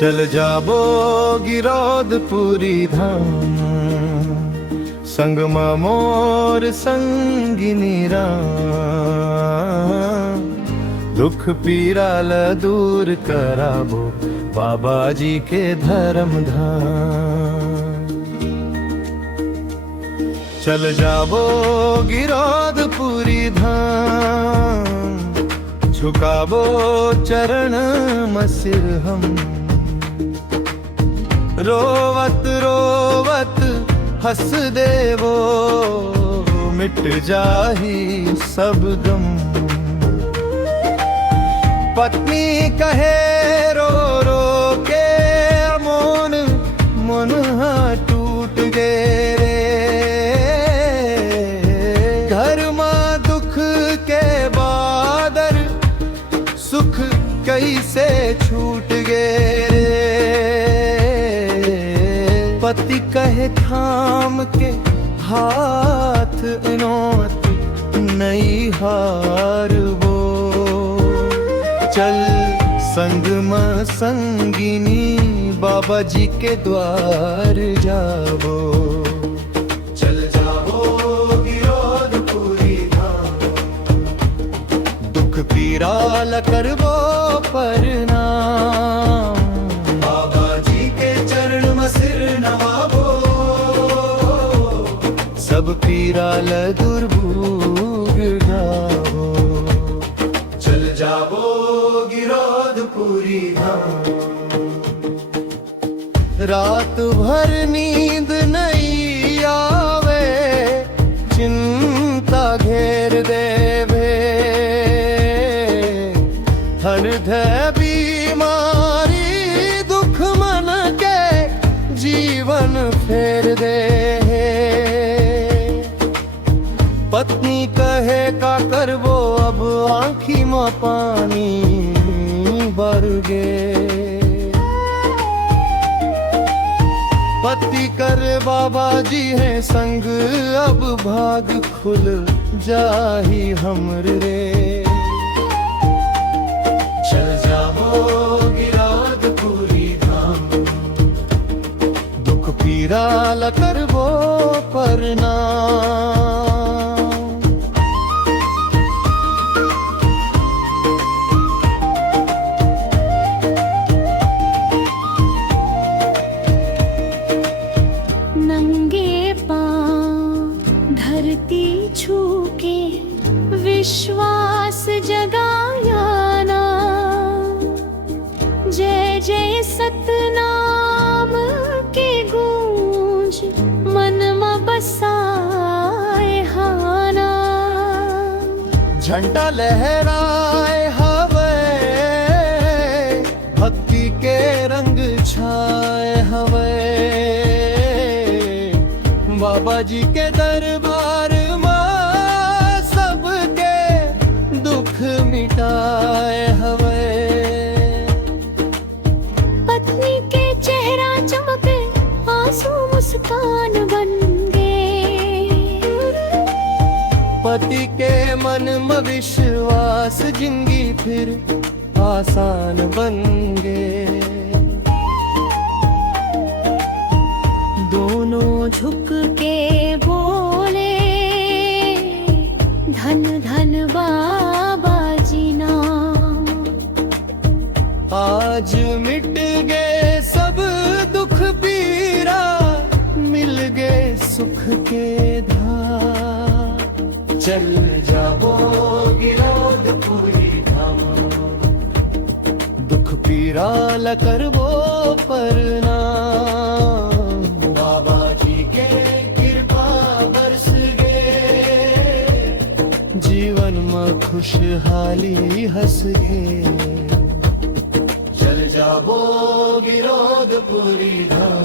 चल जाबो गिरोधपुरी धाम, संगमा मोर संगिनी राम। दुख पीराल दूर कराबो बाबा जी के धर्म धाम। चल जाबो गिरोधपुरी धाम, झुकाबो चरण मसिर हम। रोवत रोवत हंस देवो, मिट जाही सब गम। पत्नी कहे रो रो के मोन मन टूट गे रे। घर मां दुख के बादर, सुख कैसे छूट गे रे। पति कहे थाम के हाथ नौत नहीं हारबो। चल संग में संगिनी बाबा जी के द्वार जाबो। चल जाबो गिरोधपुरी धाम, दुख पीरा ल करबो प्रणाम। बाबा जी के चरण में सिर नवाबो, सब पीरा ल दुर्भूग गावो। चल जाबो गिरोधपुरी धाम, रात भर नींद नहीं आवे, चिंता घेर देवे। हृदय बीमारी दुख मन के जीवन फेर दे। पत्नी कहे का करबो अब आँखी में पानी भर गे। पति करे बाबा जी है संग, अब भाग खुल जाही हमर रे। चल जाबो गिरोधपुरी धाम, दुख पीरा ल करबो प्रणाम। धरती छू के विश्वास जगाया ना। जय जय सतनाम के गूंज मन में बसाए हाना। झंडा लहराए हवे, भक्ति के रंग छाए हवे। बाबा जी के दरबार में सबके दुख मिटाए हवे। पत्नी के चेहरा चमके, आंसू मुस्कान बन गए। पति के मन में विश्वास, जिंदगी फिर आसान बन गए। दोनों झुक के बोले, धन धन बाबा जी नाम। आज मिट गए सब दुख पीरा, मिल गए सुख के धाम। चल जाबो गिरोधपुरी धाम, दुख पीरा ल करबो प्रणाम। बाबा जी के कृपा बरस गे, जीवन में खुशहाली हंस गे। चल जाबो गिरोधपुरी धाम।